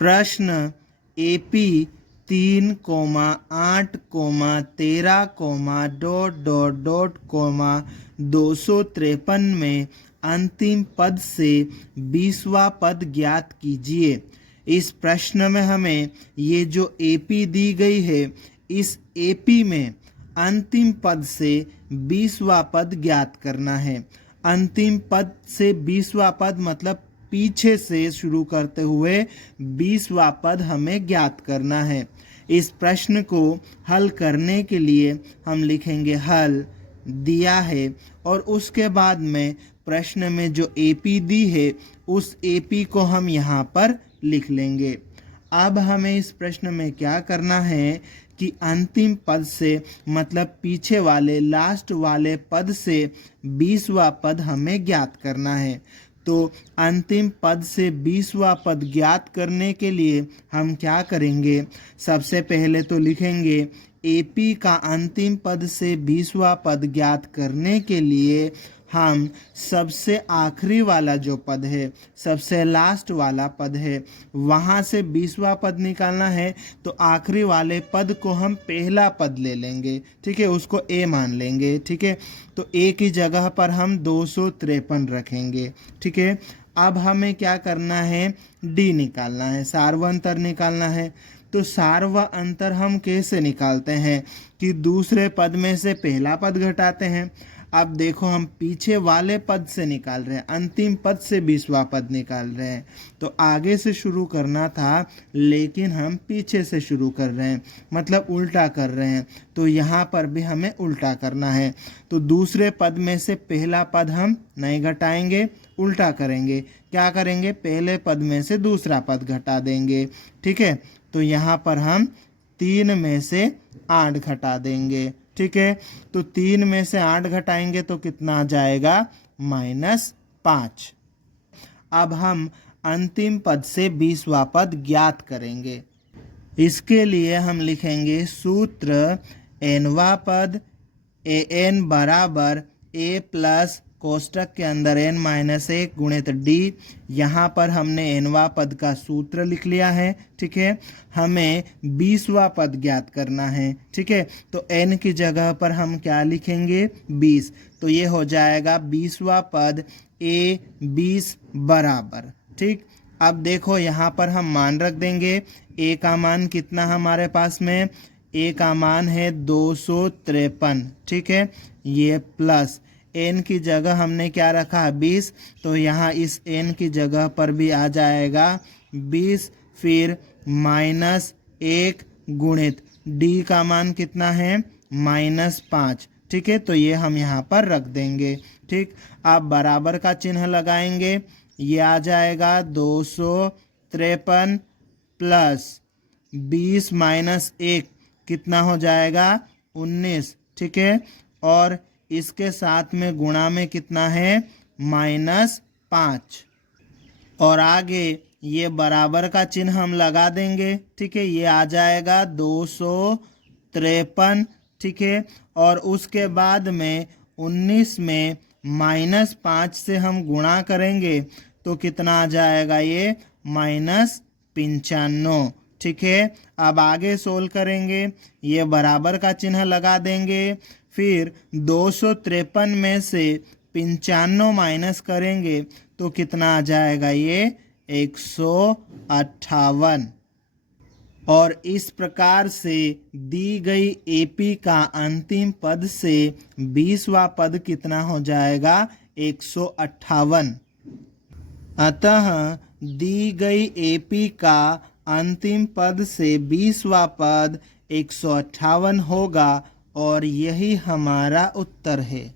प्रश्न AP 3,8,13,... 253 में अंतिम पद से 20वां पद ज्ञात कीजिए। इस प्रश्न में हमें ये जो AP दी गई है, इस AP में अंतिम पद से 20वां पद ज्ञात करना है। अंतिम पद से 20वां पद मतलब पीछे से शुरू करते हुए 20वां पद हमें ज्ञात करना है। इस प्रश्न को हल करने के लिए हम लिखेंगे हल दिया है, और उसके बाद में प्रश्न में जो AP दी है उस AP को हम यहाँ पर लिख लेंगे। अब हमें इस प्रश्न में क्या करना है कि अंतिम पद से मतलब पीछे वाले लास्ट वाले पद से 20वां पद हमें ज्ञात करना है। तो अंतिम पद से 20वां पद ज्ञात करने के लिए हम क्या करेंगे, सबसे पहले तो लिखेंगे AP का अंतिम पद से 20वां पद ज्ञात करने के लिए हम सबसे आखिरी वाला जो पद है, सबसे लास्ट वाला पद है, वहाँ से 20वां पद निकालना है। तो आखिरी वाले पद को हम पहला पद ले लेंगे, ठीक है, उसको A मान लेंगे, ठीक है। तो A की जगह पर हम 253 रखेंगे, ठीक है। अब हमें क्या करना है, D निकालना है, सार्वंतर निकालना है। तो सार्व अंतर हम कैसे निकालते हैं कि दूसरे पद में से पहला पद घटाते हैं। अब देखो हम पीछे वाले पद से निकाल रहे हैं, अंतिम पद से 20वां पद निकाल रहे हैं। तो आगे से शुरू करना था लेकिन हम पीछे से शुरू कर रहे हैं, मतलब उल्टा कर रहे हैं। तो यहाँ पर भी हमें उल्टा करना है। तो दूसरे पद में से पहला पद हम नहीं घटाएंगे, उल्टा करेंगे। क्या करेंगे, पहले पद में से दूसरा पद घटा देंगे, ठीक है। तो यहाँ पर हम 3 में से 8 घटा देंगे, ठीक है। तो 3 में से 8 घटाएंगे तो कितना आ जाएगा, -5। अब हम अंतिम पद से 20वां पद ज्ञात करेंगे। इसके लिए हम लिखेंगे सूत्र nवां पद an बराबर a प्लस कोष्टक के अंदर n-1 गुणित d। यहाँ पर हमने nवां पद का सूत्र लिख लिया है, ठीक है। हमें 20वां पद ज्ञात करना है, ठीक है। तो n की जगह पर हम क्या लिखेंगे, 20। तो ये हो जाएगा 20वां पद a 20 बराबर, ठीक। अब देखो यहाँ पर हम मान रख देंगे। a का मान कितना हमारे पास में, a का मान है 253, ठीक है। ये प्लस n की जगह हमने क्या रखा, 20। तो यहाँ इस n की जगह पर भी आ जाएगा 20, फिर -1 गुणित d का मान कितना है, -5, ठीक है। तो ये हम यहाँ पर रख देंगे, ठीक। अब बराबर का चिन्ह लगाएंगे, ये आ जाएगा 253 प्लस 20 -1 कितना हो जाएगा, 19, ठीक है। और इसके साथ में गुणा में कितना है, -5। और आगे ये बराबर का चिन्ह हम लगा देंगे, ठीक है। ये आ जाएगा 253, ठीक है। और उसके बाद में 19 में -5 से हम गुणा करेंगे तो कितना आ जाएगा, ये -95, ठीक है। अब आगे सोल्व करेंगे, ये बराबर का चिन्ह लगा देंगे, फिर 253 में से 95 माइनस करेंगे तो कितना आ जाएगा, ये 158। और इस प्रकार से दी गई AP का अंतिम पद से 20वां पद कितना हो जाएगा, 158। अतः दी गई AP का अंतिम पद से 20वां पद 158 होगा और यही हमारा उत्तर है।